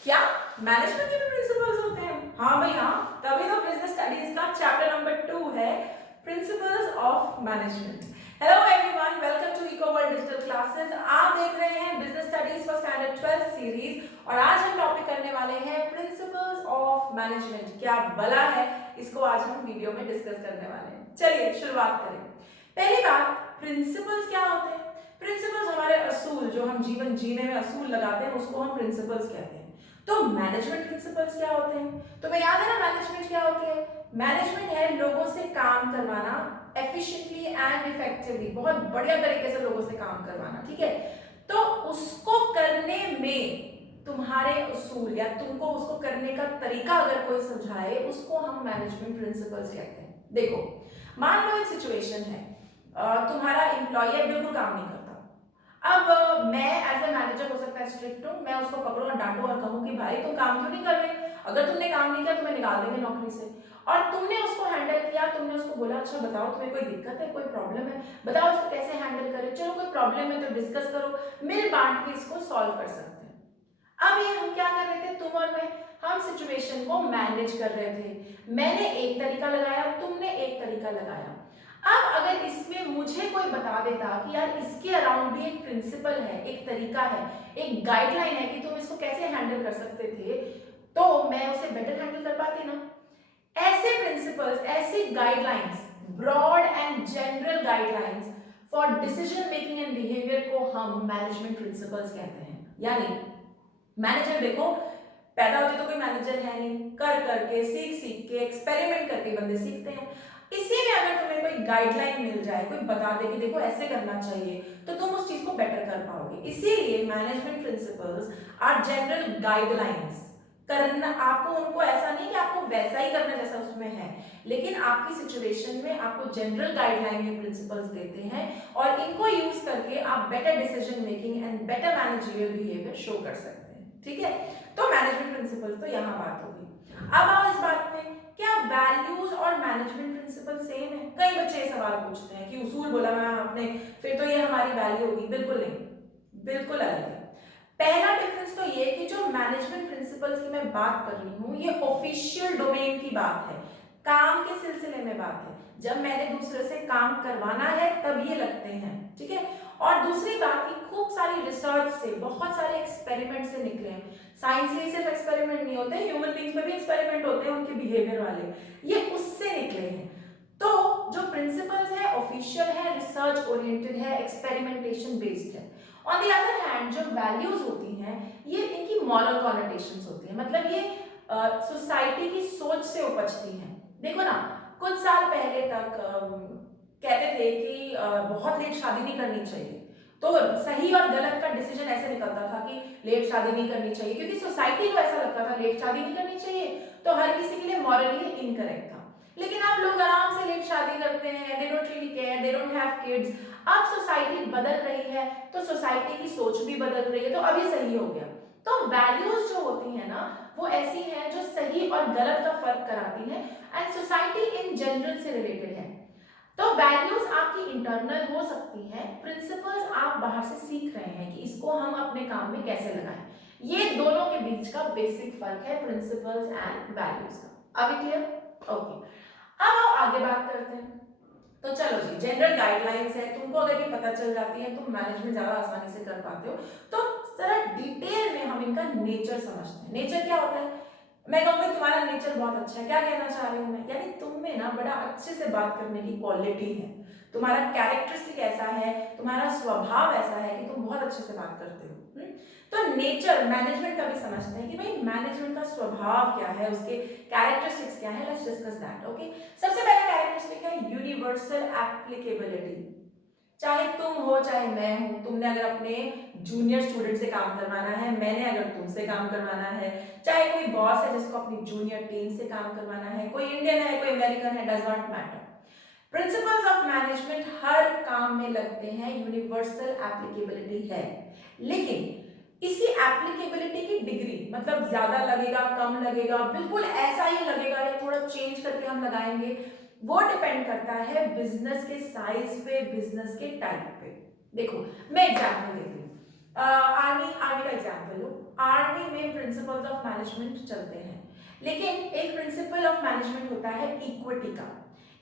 क्या मैनेजमेंट के भी प्रिंसिपल्स होते हैं? हाँ भाई हाँ, तभी तो बिजनेस स्टडीज का चैप्टर नंबर 2 है principles of management. Hello everyone, welcome to Eco World digital classes. आप देख रहे हैं business studies for standard 12 series और आज हम टॉपिक करने वाले हैं प्रिंसिपल्स ऑफ मैनेजमेंट। क्या भला है, इसको आज हम वीडियो में डिस्कस करने वाले हैं। चलिए शुरुआत करें। पहली बात, प्रिंसिपल्स क्या होते हैं? प्रिंसिपल्स हमारे असूल, जो हम जीवन जीने में असूल लगाते हैं, उसको हम प्रिंसिपल्स कहते हैं। तो मैनेजमेंट प्रिंसिपल्स क्या होते हैं? तुम्हें याद है ना मैनेजमेंट क्या होती है? मैनेजमेंट है लोगों से काम करवाना एफिशिएंटली एंड इफेक्टिवली, बहुत बढ़िया तरीके से लोगों से काम करवाना, ठीक है। तो उसको करने में तुम्हारे उसूल या तुमको उसको करने का तरीका अगर कोई समझाए, उसको हम मैनेजमेंट प्रिंसिपल्स कहते हैं। देखो, मान लो एक सिचुएशन है, तुम्हारा एम्प्लॉय बिल्कुल काम नहीं करता। अब मैं एज ए मैनेजर हो सकता है स्ट्रिक्ट हूं, मैं उसको पकड़ूं और डांटूं और कहूं कि भाई तुम काम क्यों नहीं कर रहे? अगर तुमने काम नहीं किया तुम्हें निकाल देंगे नौकरी से। और तुमने उसको हैंडल किया, तुमने उसको बोला अच्छा बताओ तुम्हें कोई दिक्कत है, कोई प्रॉब्लम है, बताओ इसको कैसे हैंडल करें, चलो कोई प्रॉब्लम है तो डिस्कस करो, मिल बांट के इसको सॉल्व कर सकते हैं। अब ये हम क्या कर रहे थे, तुम और मैं, हम सिचुएशन को मैनेज कर रहे थे। मैंने एक तरीका लगाया, तुमने एक तरीका लगाया। अब अगर इसमें मुझे कोई बता देता कि यार इसके अराउंड भी एक प्रिंसिपल है, एक तरीका है, एक गाइडलाइन है कि तुम इसको कैसे हैंडल कर सकते थे, तो मैं उसे बेटर हैंडल कर पाती ना। ऐसे प्रिंसिपल्स, ऐसी guidelines, broad and general guidelines for decision making and behaviour को हम मैनेजमेंट प्रिंसिपल्स कहते हैं। यानी मैनेजर देखो, पैदा होते तो कोई मैनेजर है नहीं, कर करके सीख सीख के एक्सपेरिमेंट करके बंदे सीखते हैं। इसी में अगर तुम्हें कोई गाइडलाइन मिल जाए, कोई बता दे कि देखो ऐसे करना चाहिए, तो तुम उस चीज को बेटर कर पाओगे। इसीलिए management principles are general guidelines. करना आपको उनको ऐसा नहीं कि आपको वैसा ही करना जैसा उसमें है, लेकिन आपकी सिचुएशन में आपको जनरल गाइडलाइन ये प्रिंसिपल्स देते हैं और इनको यूज करके आप better decision making and better managerial behaviour show कर सकते हैं, ठीक है। तो मैनेजमेंट प्रिंसिपल्स तो यहाँ बात होगी। अब आओ इस बात में, क्या वैल्यूज और मैनेजमेंट प्रिंसिपल सेम है? कई बच्चे ये सवाल पूछते हैं कि उसूल बोला मैम आपने, फिर तो ये हमारी वैल्यू होगी। बिल्कुल नहीं, बिल्कुल अलग है। पहला डिफरेंस तो ये कि जो मैनेजमेंट प्रिंसिपल्स की मैं बात कर रही हूँ, ये ऑफिशियल डोमेन की बात है, काम के सिलसिले में बात है। जब मैंने दूसरे से काम करवाना है तब ये लगते हैं, ठीक है। और दूसरी बात कि खूब सारी रिसर्च से, बहुत सारे एक्सपेरिमेंट से निकले हैं। साइंस में सिर्फ एक्सपेरिमेंट नहीं होते, ह्यूमन बींग्स में भी एक्सपेरिमेंट होते हैं, उनके बिहेवियर वाले, ये उससे निकले हैं। तो जो प्रिंसिपल्स है ऑफिशियल है, रिसर्च ओरिएंटेड है, एक्सपेरिमेंटेशन बेस्ड है। ऑन द अदर हैंड जो वैल्यूज होती हैं, ये इनकी मॉरल कॉनोटेशंस होती हैं, मतलब ये सोसाइटी की सोच से उपजती हैं। देखो ना, कुछ साल पहले तक कहते थे कि बहुत लेट शादी नहीं करनी चाहिए, तो सही और गलत का डिसीजन ऐसे निकलता था कि लेट शादी नहीं करनी चाहिए, क्योंकि सोसाइटी को ऐसा लगता था लेट शादी नहीं करनी चाहिए, तो हर किसी के लिए मॉरली इनकरेक्ट था। लेकिन अब लोग आराम से लेट शादी करते हैं, they don't really care, they don't have kids. अब सोसाइटी बदल रही है, तो सोसाइटी की सोच भी बदल रही है, तो अब ये सही हो गया। तो वैल्यूज जो होती है ना, वो ऐसी हैं जो सही और गलत का फर्क कराती हैं एंड सोसाइटी इन जनरल से रिलेटेड है। तो वैल्यूज आपकी इंटरनल हो सकती हैं, प्रिंसिपल्स आप बाहर से सीख रहे हैं कि इसको हम अपने काम में कैसे लगाएं। ये दोनों के बीच का बेसिक फर्क है, प्रिंसिपल्स एंड वैल्यूज का। अभी क्लियर? ओके, अब आओ आगे बात करते हैं। तो चलो जी, जनरल गाइडलाइंस है, तुमको अगर ये पता चल जाती है तुम मैनेजमेंट ज्यादा आसानी से कर पाते हो। तो जरा डिटेल में हम इनका नेचर समझते हैं। नेचर क्या होता है? मैं कहूंगी तुम्हारा नेचर बहुत अच्छा है। क्या कहना चाह रही हूं मैं, यानी तुम में ना बड़ा अच्छे से बात करने की क्वालिटी है, तुम्हारा कैरेक्टरिस्टिक ऐसा है, तुम्हारा स्वभाव ऐसा है कि तुम बहुत अच्छे से बात करते हो। तो नेचर मैनेजमेंट का भी समझते हैं कि भाई मैनेजमेंट का स्वभाव क्या है, उसके कैरेक्टरिस्टिक्स क्या है। Let's discuss that. ओके, सबसे पहला कैरेक्टरिस्टिक है यूनिवर्सल एप्लीकेबिलिटी। चाहे तुम हो चाहे मैं हूं, तुमने अगर अपने जूनियर स्टूडेंट से काम करवाना है, मैंने अगर तुमसे काम करवाना है, चाहे कोई बॉस है जिसको अपनी जूनियर टीम से काम करवाना है, कोई इंडियन है कोई अमेरिकन है, does not matter. Principles of management हर काम में लगते हैं, यूनिवर्सल एप्लीकेबिलिटी है। लेकिन इसकी एप्लीकेबिलिटी की डिग्री, मतलब ज्यादा लगेगा कम लगेगा, बिल्कुल ऐसा ही लगेगा या थोड़ा चेंज करके हम लगाएंगे, वो डिपेंड करता है बिजनेस के साइज पे, बिजनेस के टाइप पे। देखो मैं एग्जांपल देती हूँ, आर्मी आर्मी का एग्जांपल लो। आर्मी में प्रिंसिपल्स ऑफ मैनेजमेंट चलते हैं, लेकिन एक प्रिंसिपल ऑफ मैनेजमेंट होता है इक्विटी का।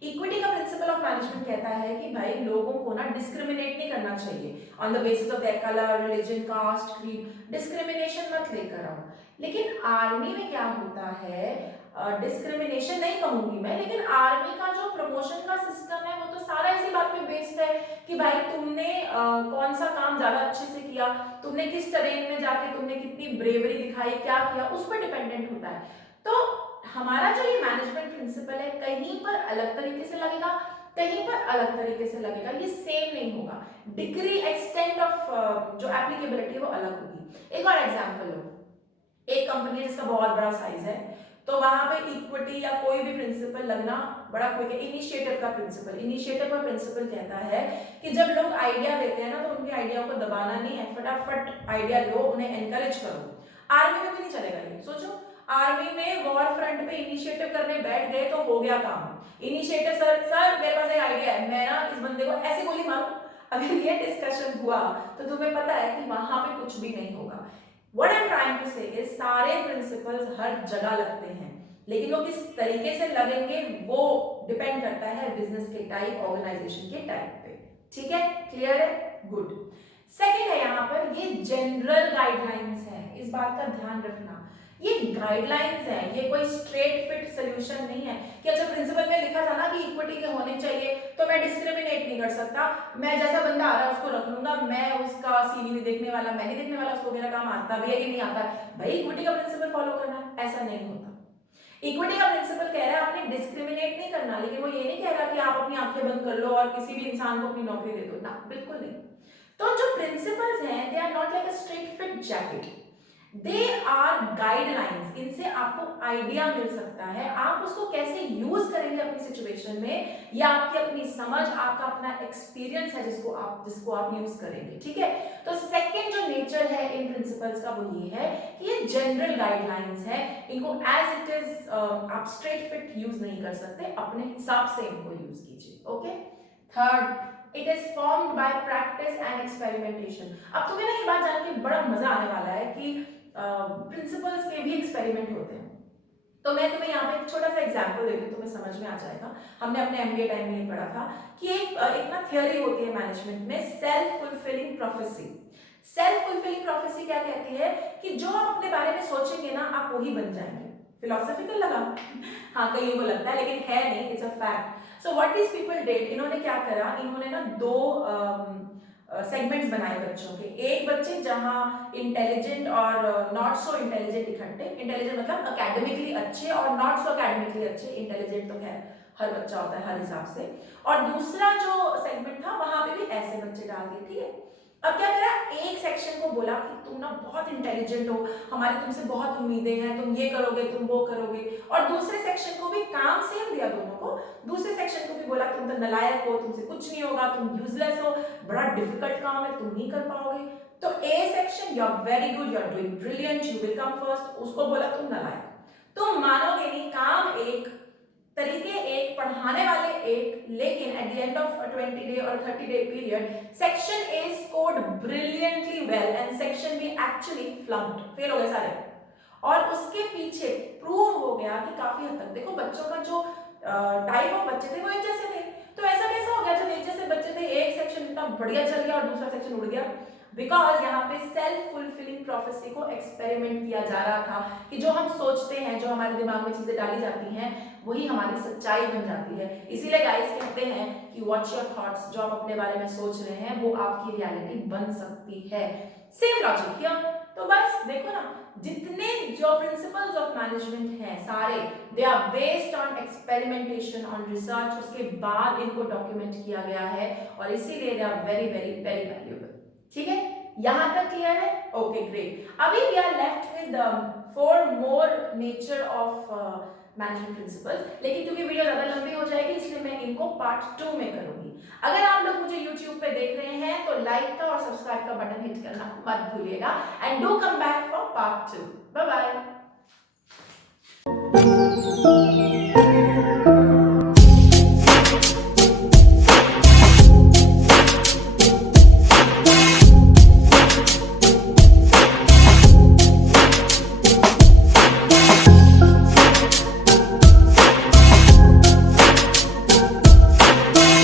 इक्विटी का प्रिंसिपल ऑफ मैनेजमेंट कहता है कि भाई लोगों को ना डिस्क्रिमिनेट नहीं करना चाहिए on the basis of their colour, religion, caste, creed, discrimination मत लेकर आओ। लेकिन आर्मी में क्या होता है, डिस्क्रिमिनेशन नहीं कहूंगी मैं, लेकिन आर्मी का जो प्रमोशन का सिस्टम है वो तो सारा इसी बात पे बेस्ड है कि भाई तुमने कौन सा काम ज्यादा अच्छे से किया, तुमने किस टेरेन में जाके तुमने कितनी ब्रेवरी दिखाई, क्या किया, उस पर डिपेंडेंट होता है। तो हमारा जो ये मैनेजमेंट प्रिंसिपल है कहीं पर अलग तरीके से लगेगा, कहीं पर अलग तरीके से लगेगा, ये सेम नहीं होगा। डिग्री, एक्सटेंट ऑफ जो एप्लीकेबिलिटी वो अलग होगी। एक और एग्जांपल लो, एक कंपनी है जिसका बहुत बड़ा साइज है, तो वहां पे इक्विटी या कोई भी प्रिंसिपल लगना बड़ा क्विक है। इनिशिएटिव का प्रिंसिपल कहता है कि जब लोग आइडिया देते हैं ना तो उनके आइडिया को दबाना नहीं है, फटाफट आइडिया लो, उन्हें एनकरेज करो। आर्मी में भी नहीं चलेगा ये। सोचो आर्मी में वॉर फ्रंट पे इनिशिएटिव करने बैठ गए तो हो गया काम। इनिशिएटिव, सर मेरे पास एक आइडिया है, मैं ना इस बंदे को ऐसे गोली मारूं, अगर ये डिस्कशन हुआ तो तुम्हें पता है कि वहां पे कुछ भी नहीं होगा। What I'm trying to say is सारे प्रिंसिपल्स हर जगह लगते हैं, लेकिन वो किस तरीके से लगेंगे वो डिपेंड करता है बिजनेस के टाइप, ऑर्गेनाइजेशन के टाइप पे। ठीक है, क्लियर है, गुड। सेकंड है यहाँ पर ये जनरल गाइडलाइंस है, इस बात का ध्यान रखना। ये गाइडलाइंस है, ये कोई स्ट्रेट फिट सोल्यूशन नहीं है कि अच्छा प्रिंसिपल में लिखा था ना कि इक्विटी के होने चाहिए तो मैं डिस्क्रिमिनेट नहीं कर सकता, मैं जैसा बंदा आ रहा है उसको रख लूंगा, मैं उसका सीवी नहीं देखने वाला, मैं नहीं देखने वाला उसको मेरा काम आता भी है कि नहीं आता है। भाई इक्विटी का प्रिंसिपल फॉलो करना, ऐसा नहीं होता। इक्विटी का प्रिंसिपल कह रहा है आपने डिस्क्रिमिनेट नहीं करना, लेकिन वो ये नहीं कह रहा कि आप अपनी आंखें बंद कर लो और किसी भी इंसान को अपनी नौकरी दे दो ना, बिल्कुल नहीं। तो जो प्रिंसिपल्स हैं they are not like a straight fit jacket, they are guidelines. इनसे आपको आइडिया मिल सकता है, आप उसको कैसे यूज करेंगे अपनी सिचुएशन में, या आपकी अपनी समझ, आपका अपना एक्सपीरियंस है जिसको आप यूज करेंगे। ठीक है, तो सेकंड जो नेचर है इन प्रिंसिपल्स का वो ये है कि ये जनरल गाइडलाइंस है, इनको एज इट इज आप स्ट्रेट फिट यूज नहीं कर सकते, अपने हिसाब से इनको यूज कीजिए। Okay, third, it is formed by practice and experimentation. अब तुम्हें ना ये बात जान के बड़ा मजा आने वाला है कि प्रिंसिपल्स के भी एक्सपेरिमेंट होते हैं। तो मैं तुम्हें यहाँ पे एक छोटा सा एग्जांपल देती हूँ, तुम्हें समझ में आ जाएगा। हमने अपने एमबीए टाइम में ये पढ़ा था कि एक ना थियोरी होती है मैनेजमेंट में, self fulfilling prophecy. Self fulfilling prophecy क्या कहती है कि जो आप अपने बारे में सोचेंगे ना आप वही बन जाएंगे। फिलोसॉफिकल लगा? हाँ, कईयों को लगता है, लेकिन है नहीं, it's a fact. So what this people did, इन्होंने क्या करा, इन्होंने ना दो सेगमेंट्स बनाए बच्चों के। एक बच्चे जहां इंटेलिजेंट और नॉट सो इंटेलिजेंट इकट्ठे, इंटेलिजेंट मतलब अकेडमिकली अच्छे और नॉट सो अकेडमिकली अच्छे, इंटेलिजेंट तो खैर हर बच्चा होता है हर हिसाब से, और दूसरा जो सेगमेंट था वहां पे भी ऐसे बच्चे डाल दिए। ठीक है, अब क्या करा, एक सेक्शन को बोला कि तुम ना बहुत इंटेलिजेंट हो, हमारी तुमसे बहुत उम्मीदें हैं, तुम ये करोगे, तुम वो करोगे, और दूसरे सेक्शन को भी काम सेम दिया दोनों को। दूसरे सेक्शन को भी बोला तुम तो नालायक हो, तुमसे कुछ नहीं होगा, तुम यूजलेस हो, बड़ा डिफिकल्ट काम है, तुम नहीं कर पाओगे। तो A section, you are very good, you are doing brilliant, you will come first, उसको बोला तुम नालायक। तुम मानोगे नहीं, काम एक, तरीके एक, पढ़ाने वाले एक, लेकिन at the end of 20 day और 30 day period section A scored brilliantly well and section B actually flunked, fail हो गए सारे। और उसके पीछे प्रूव हो गया कि काफी हद तक देखो बच्चों का जो टाइप ऑफ बच्चे थे वो एक जैसे थे। तो ऐसा कैसा हो गया जब एक जैसे बच्चे थे, एक सेक्शन इतना बढ़िया चल गया और दूसरा सेक्शन उड़ गया? बिकॉज यहाँ पे सेल्फ फुलफिलिंग प्रोफेसी को एक्सपेरिमेंट किया जा रहा था कि जो हम सोचते हैं, जो हमारे दिमाग में चीजें डाली जाती हैं, वही हमारी सच्चाई बन जाती है। इसीलिए गाइस कहते हैं कि वॉच योर थॉट्स, जो आप अपने बारे में सोच रहे हैं वो आपकी रियलिटी बन सकती है। Same logic here. तो बस देखो ना, जितने जो प्रिंसिपल्स ऑफ मैनेजमेंट हैं सारे, they are based on experimentation, on research, उसके बाद इनको डॉक्यूमेंट किया गया है और इसीलिए they are very very very valuable. ठीक है, यहां तक क्लियर है? Okay, great. अभी we are left with 4 more nature of management principles, लेकिन क्योंकि वीडियो ज्यादा लंबी हो जाएगी इसलिए मैं इनको पार्ट 2 में करूंगी। अगर आप लोग मुझे YouTube पे देख रहे हैं तो लाइक का और सब्सक्राइब का बटन हिट करना मत भूलिएगा and do come back for part 2। Bye bye.